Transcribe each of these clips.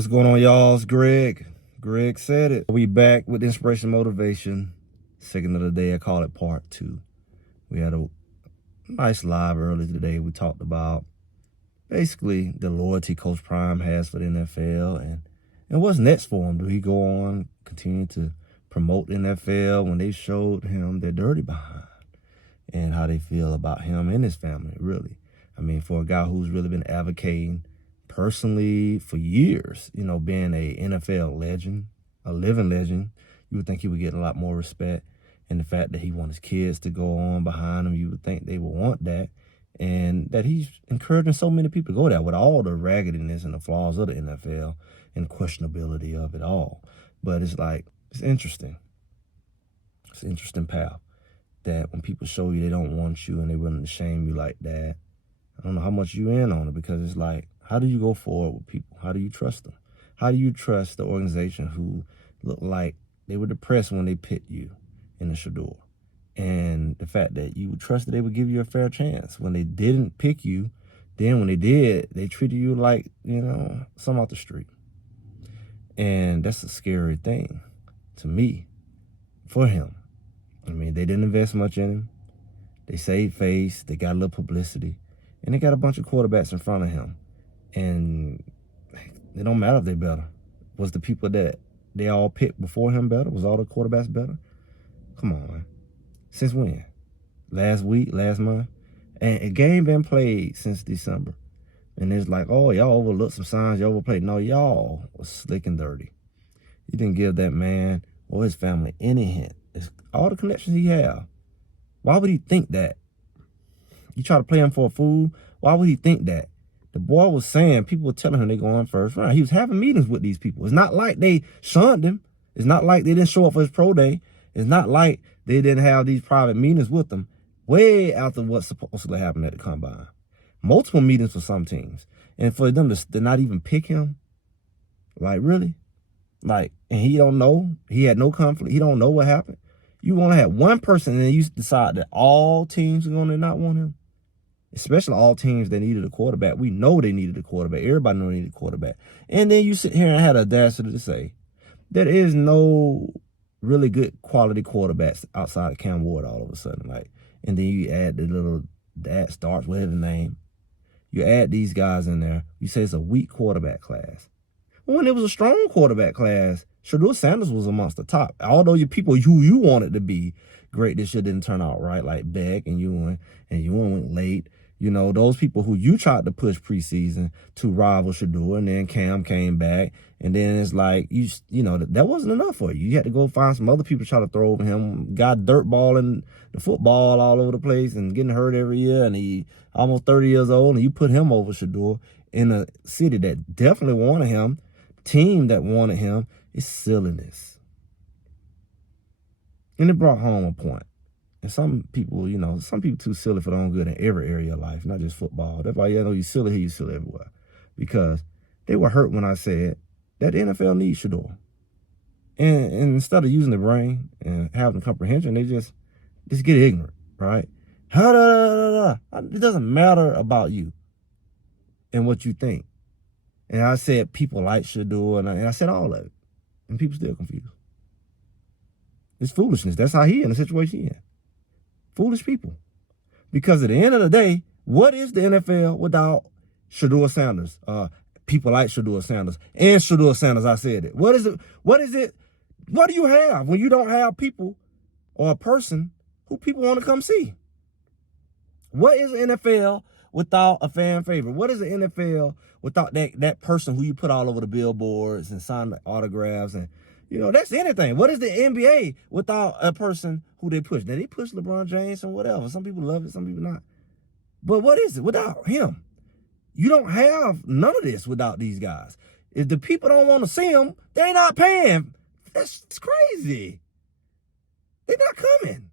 What's going on, y'all? It's Greg. Greg said it. We back with inspiration and motivation. Second of the day, I call it part 2. We had a nice live earlier today. We talked about basically the loyalty Coach Prime has for the NFL and what's next for him. Do he go on, continue to promote the NFL when they showed him their dirty behind and how they feel about him and his family, really? I mean, for a guy who's really been advocating personally for years, you know, being a NFL legend, a living legend, you would think he would get a lot more respect. And the fact that he wants his kids to go on behind him, you would think they would want that. And that he's encouraging so many people to go there with all the raggedness and the flaws of the NFL and questionability of it all. But it's like, it's interesting. It's an interesting path that when people show you they don't want you and they're willing to shame you like that, I don't know how much you in on it, because it's like, how do you go forward with people? How do you trust them? How do you trust the organization who looked like they were depressed when they picked you in the Shedeur? And the fact that you would trust that they would give you a fair chance. When they didn't pick you, then when they did, they treated you like, you know, some off the street. And that's a scary thing to me for him. I mean, they didn't invest much in him. They saved face. They got a little publicity. And they got a bunch of quarterbacks in front of him. And it don't matter if they better. Was the people that they all picked before him better? Was all the quarterbacks better? Come on, man. Since when? Last week, last month? And a game been played since December. And it's like, oh, y'all overlooked some signs, y'all overplayed. No, y'all was slick and dirty. You didn't give that man or his family any hint. It's all the connections he have. Why would he think that? You try to play him for a fool? Why would he think that? The boy was saying, people were telling him they going first round. He was having meetings with these people. It's not like they shunned him. It's not like they didn't show up for his pro day. It's not like they didn't have these private meetings with them way after what's supposed to happen at the combine. Multiple meetings for some teams. And for them to not even pick him, like, really? Like, and he don't know. He had no conflict. He don't know what happened. You only had one person, and then you decide that all teams are going to not want him. Especially all teams that needed a quarterback. We know they needed a quarterback. Everybody know they needed a quarterback. And then you sit here and had the audacity to say there is no really good quality quarterbacks outside of Cam Ward all of a sudden. Like, and then you add the little that starts with the name. You add these guys in there. You say it's a weak quarterback class. When it was a strong quarterback class, Shedeur Sanders was amongst the top. Although your people who you wanted to be great this year didn't turn out right, like Beck and Ewan went late. You know, those people who you tried to push preseason to rival Shedeur, and then Cam came back, and then it's like, you know, that wasn't enough for you. You had to go find some other people to try to throw over him. Got dirtballing the football all over the place and getting hurt every year, and he almost 30 years old, and you put him over Shedeur in a city that definitely wanted him, team that wanted him. It's silliness. And it brought home a point. And some people, you know, some people too silly for their own good in every area of life, not just football. That's why, you know, you silly here, you silly everywhere. Because they were hurt when I said that the NFL needs Shedeur. And instead of using the brain and having comprehension, they just get ignorant, right? It doesn't matter about you and what you think. And I said people like Shedeur, and I said all of it. And people still confused. It's foolishness. That's how he in the situation he in. Foolish people. Because at the end of the day, what is the NFL without Shedeur Sanders? People like Shedeur Sanders. And Shedeur Sanders, I said it. What is it? What do you have when you don't have people or a person who people want to come see? What is the NFL without a fan favorite? What is the NFL without that person who you put all over the billboards and sign the autographs? And, you know, that's anything. What is the NBA without a person who they push? Now, they push LeBron James and whatever. Some people love it, some people not. But what is it without him? You don't have none of this without these guys. If the people don't want to see them, they're not paying. That's crazy. They're not coming.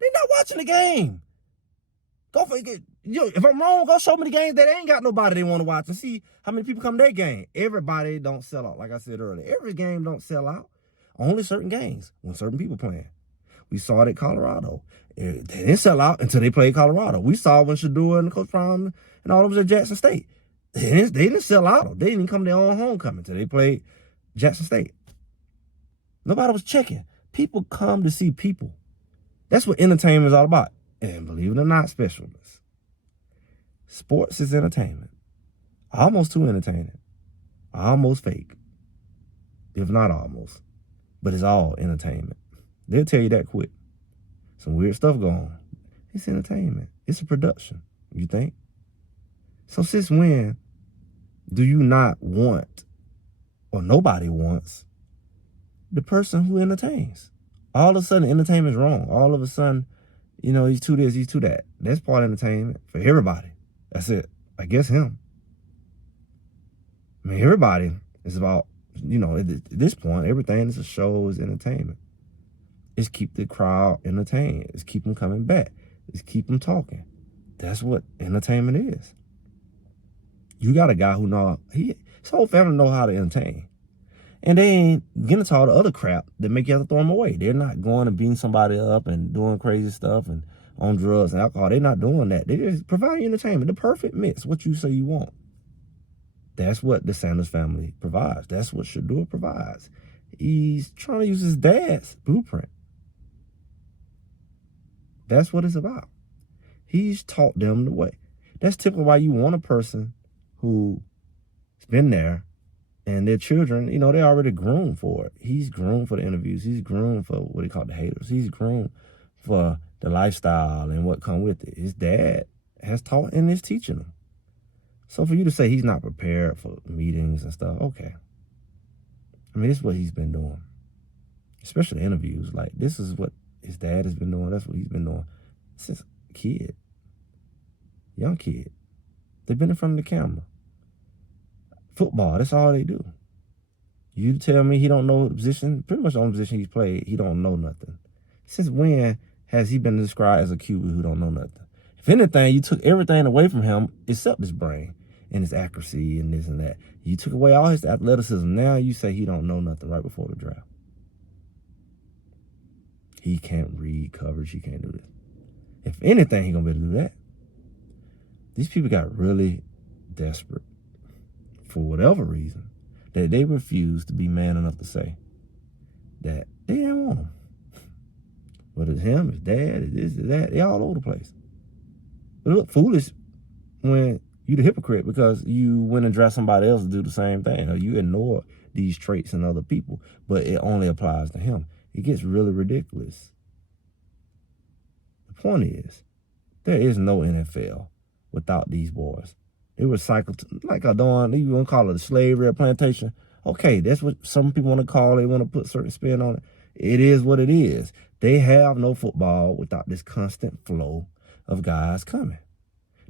They're not watching the game. Go for it. If I'm wrong, go show me the games that ain't got nobody they want to watch and see how many people come to their game. Everybody don't sell out. Like I said earlier, every game don't sell out. Only certain games when certain people playing. We saw it at Colorado. They didn't sell out until they played Colorado. We saw when Shedeur and Coach Prime and all of them was at Jackson State. They didn't sell out. They didn't even come to their own homecoming till they played Jackson State. Nobody was checking. People come to see people. That's what entertainment is all about. And believe it or not, specialists. Sports is entertainment. Almost too entertaining. Almost fake. If not almost. But it's all entertainment. They'll tell you that quick. Some weird stuff going on. It's entertainment. It's a production. You think? So since when do you not want, or nobody wants, the person who entertains? All of a sudden, entertainment is wrong. All of a sudden, you know, he's too this, he's too that. That's part of entertainment for everybody. That's it. I guess him. I mean, everybody is about, you know, at this point, everything is a show is entertainment. It's keep the crowd entertained. It's keep them coming back. It's keep them talking. That's what entertainment is. You got a guy who his whole family know how to entertain. And they ain't getting to all the other crap that make you have to throw them away. They're not going and beating somebody up and doing crazy stuff and on drugs and alcohol. They're not doing that. They just provide entertainment, the perfect mix, what you say you want. That's what the Sanders family provides. That's what Shedeur provides. He's trying to use his dad's blueprint. That's what it's about. He's taught them the way. That's typically why you want a person who's been there and their children, you know, they're already groomed for it. He's groomed for the interviews. He's groomed for what he called the haters. He's groomed for the lifestyle and what come with it. His dad has taught and is teaching him. So for you to say he's not prepared for meetings and stuff, okay. I mean, this is what he's been doing, especially interviews. Like, this is what his dad has been doing. That's what he's been doing since a kid, young kid. They've been in front of the camera. Football, that's all they do. You tell me he don't know the position, pretty much the only position he's played, he don't know nothing. Since when has he been described as a QB who don't know nothing? If anything, you took everything away from him except his brain and his accuracy and this and that. You took away all his athleticism. Now you say he don't know nothing right before the draft. He can't read coverage. He can't do this. If anything, he gonna be able to do that. These people got really desperate for whatever reason that they refused to be man enough to say that they didn't want him. Whether it's him, his dad, it's this, it's that, they all over the place. But it look foolish when you the hypocrite because you went and draft somebody else to do the same thing, or you ignore these traits in other people, but it only applies to him. It gets really ridiculous. The point is, there is no NFL without these boys. They were cycled like a darn, you want to call it a slavery or plantation. Okay, that's what some people want to call it. They want to put certain spin on it. It is what it is. They have no football without this constant flow of guys coming.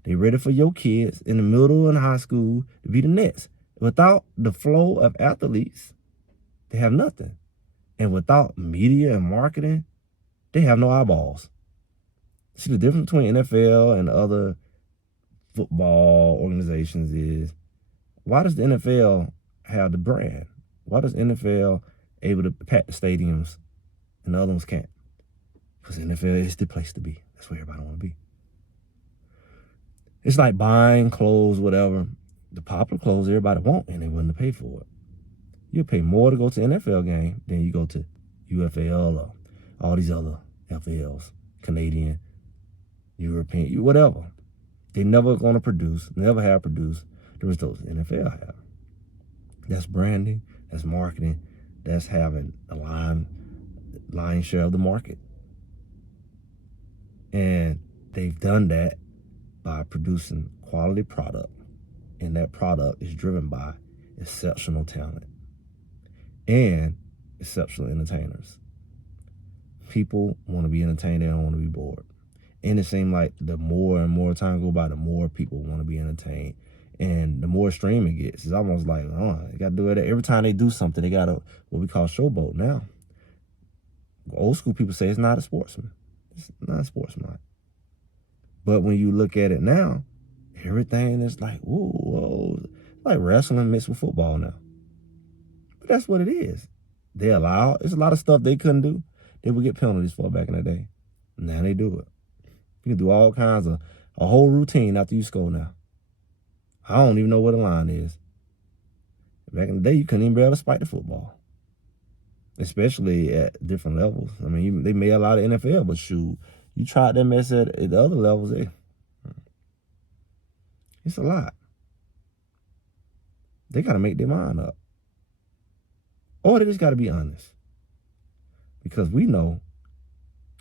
They ready for your kids in the middle and high school to be the next. Without the flow of athletes, they have nothing. And without media and marketing, they have no eyeballs. See, the difference between NFL and other football organizations is, why does the NFL have the brand? Why does NFL able to pack the stadiums and the other ones can't? Because the NFL is the place to be. That's where everybody want to be. It's like buying clothes, whatever. The popular clothes everybody want, and they willing to pay for it. You'll pay more to go to an NFL game than you go to UFL or all these other FLs, Canadian, European, whatever. They never going to produce, never have produced the results the NFL have. That's branding, that's marketing, that's having a lion share of the market. And they've done that by producing quality product. And that product is driven by exceptional talent and exceptional entertainers. People want to be entertained, they don't want to be bored. And it seems like the more and more time go by, the more people want to be entertained. And the more stream it gets, it's almost like, oh, they got to do it. Every time they do something, they got to, what we call showboat now. Old school people say it's not a sportsman. It's not a sportsman. But when you look at it now, everything is like, whoa, it's like wrestling mixed with football now. But that's what it is. They allow, it's a lot of stuff they couldn't do. They would get penalties for back in the day. Now they do it. You can do all kinds of, a whole routine after you score now. I don't even know where the line is. Back in the day, you couldn't even be able to spike the football, especially at different levels. I mean, they made a lot of NFL, but shoot, you tried that mess at the other levels, it's a lot. They got to make their mind up. Or they just got to be honest. Because we know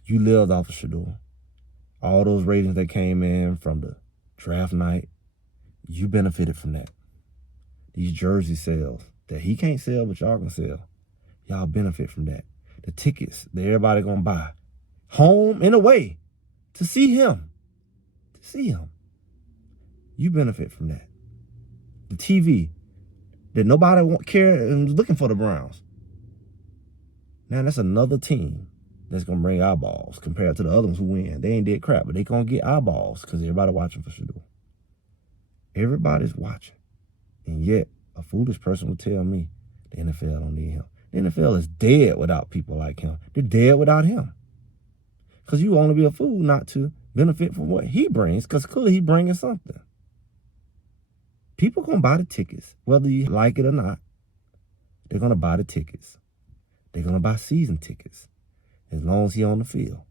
you lived off of Shedeur. All those ratings that came in from the draft night, you benefited from that. These jersey sales that he can't sell, but y'all can sell. Y'all benefit from that. The tickets that everybody gonna buy. Home and away to see him. To see him. You benefit from that. The TV that nobody won't care and was looking for the Browns. Now that's another team that's gonna bring eyeballs compared to the other ones who win. They ain't did crap, but they gonna get eyeballs because everybody watching for Shedeur. Everybody's watching. And yet, a foolish person would tell me the NFL don't need him. The NFL is dead without people like him. They're dead without him. Because you only be a fool not to benefit from what he brings, because clearly he's bringing something. People going to buy the tickets, whether you like it or not. They're going to buy the tickets. They're going to buy season tickets. As long as he's on the field,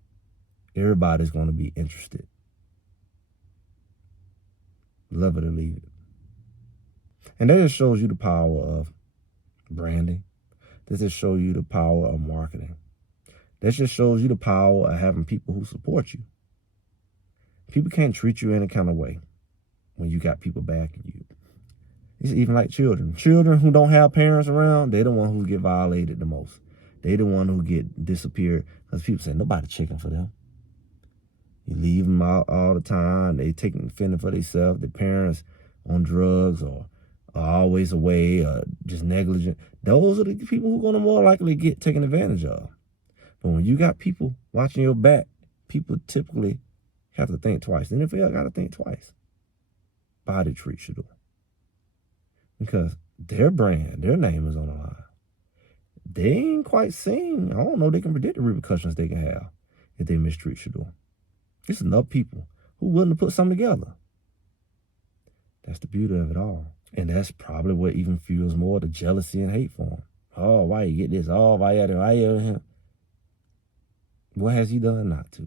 everybody's going to be interested. Love it or leave it. And that just shows you the power of branding. That just shows you the power of marketing. That just shows you the power of having people who support you. People can't treat you any kind of way when you got people backing you. It's even like children. Children who don't have parents around, they're the one who get violated the most. They the one who get disappeared because people say nobody checking for them. You leave them out all the time. They taking fending for themselves. Their parents on drugs or are always away or just negligent. Those are the people who are going to more likely get taken advantage of. But when you got people watching your back, people typically have to think twice. The NFL got to think twice by the treat Shedeur. Because their brand, their name is on the line. They ain't quite seen. I don't know they can predict the repercussions they can have if they mistreat Shedeur. There's enough people who are willing to put something together. That's the beauty of it all. And that's probably what even fuels more the jealousy and hate for him. Oh, why you get this? Oh, why you him? What has he done not to?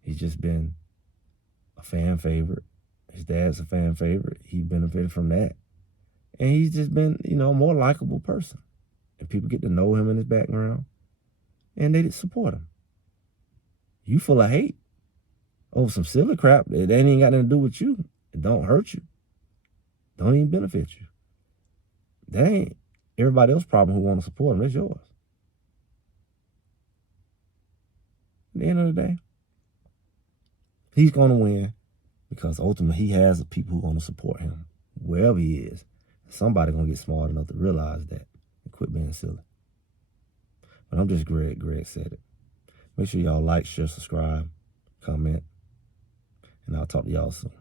He's just been a fan favorite. His dad's a fan favorite. He benefited from that. And he's just been, a more likable person. And people get to know him and his background. And they support him. You full of hate over some silly crap that ain't even got nothing to do with you. It don't hurt you. Don't even benefit you. That ain't everybody else's problem who want to support him. That's yours. At the end of the day, he's going to win because ultimately he has the people who are going to support him wherever he is. Somebody's going to get smart enough to realize that and quit being silly. But I'm just Greg. Greg said it. Make sure y'all like, share, subscribe, comment, and I'll talk to y'all soon.